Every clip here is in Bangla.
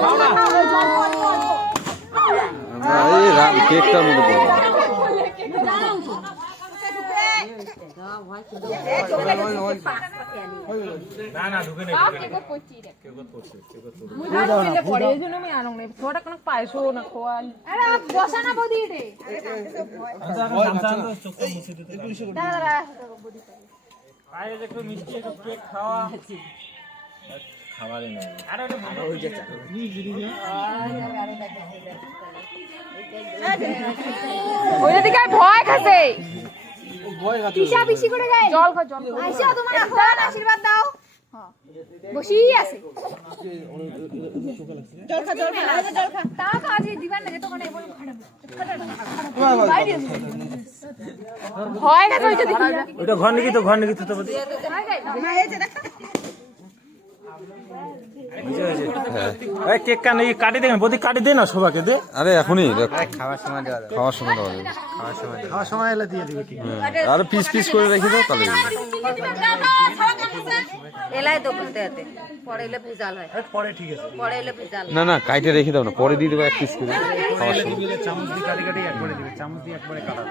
আমরা এই রা- কেকটার মধ্যে পড়ব পরে এই জন্য আমি আনন্দ নেই। থোড়া কোনো পায়েসও না খোয়া বসানা বদি রে ওই দিকে ভয় খাচ্ছে। পিসা পিসি করে গায়। জল খা জল আইসা তোমার আফগান আশীর্বাদ দাও। বসি আছে। জল খা জল খা জল খা না ভয় দেখি। ওইটা ঘর নাকি তো ঘর নাকি তো কেক কানে কাটি বদি কাটি দে না সবাইকে দে। আরে এখনই দেখ, খাওয়ার সময় দেওয়া খাওয়ার সময় দেওয়া খাওয়ার সময় খাওয়ার সময় এলে দিয়ে দিবে কি পিস পিস করে রেখে দাও তাহলে এলাই তো বলতে হাতে পরে এলে ভেজাল হয়। পরে ঠিক আছে। পরে এলে ভেজাল না না কাইটে রেখে দাও না পরে দিয়ে দেবো এক পিস করে। খাওয়ার সময়। চামচ দিয়ে কাটি কাটি একবারে দিবে চামচ দিয়ে একবারে কাটাবে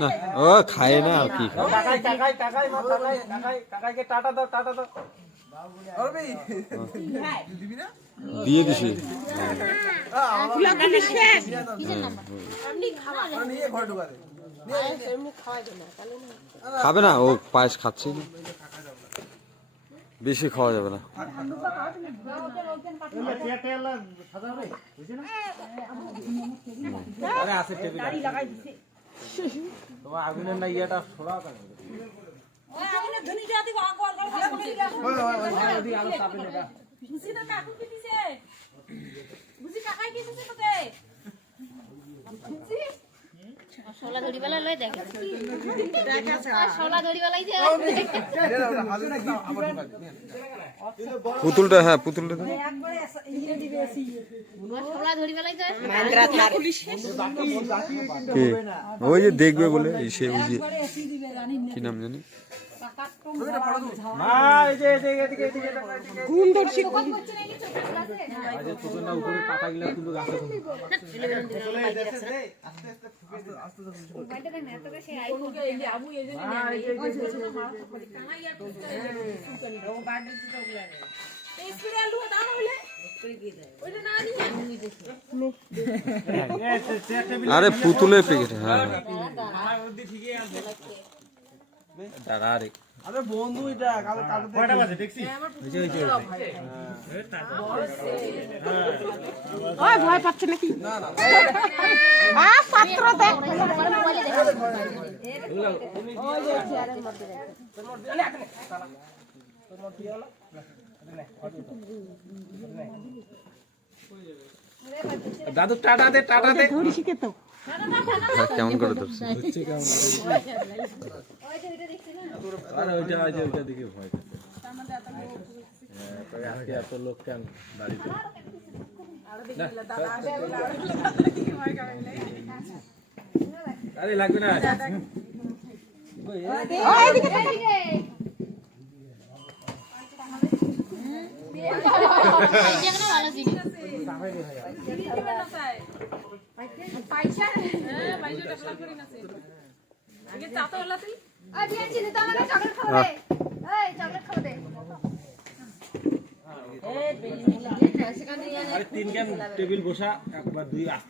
না ও খায় না কি টাটা দাও টাটা দাও। দিয়ে দিছি। খাবে না ও পায়েস খাচ্ছে। না বেশি খাওয়া যাবে না আরে আছে টেবিল তোমার আগুনের না ইয়েটা সরা কেন শোলা ধরি বেলা লই দেখে শোলা ধরি বেলাই যে পুতুলটা হ্যাঁ পুতুলটা ওই যে দেখবে বলে সে ওই যে কি নাম জানি আরে পুতুলের প্যাকেট হ্যাঁ। দাদা রে। আরে বন্ধু এটা কাল কাল কয়টা বাজে? দেখছি। ওই যে ওই যে ওই ভয় পাচ্ছে নাকি? আ পাত্র দেখ দাদু টাটা দে টাটা দে। হ্যাঁ, কেমন করে ধরছে? আরে ওইটা ওই যে ওইটা দিকে ভয় পেতে। হ্যাঁ, আজকে এত লোক কেন না। লাগবে না। আজ আনছি তো আমাকে চকলেট খাবে এই চকলেট খাবে দে আরে তিন টেবিল বসা একবার দুই আসতে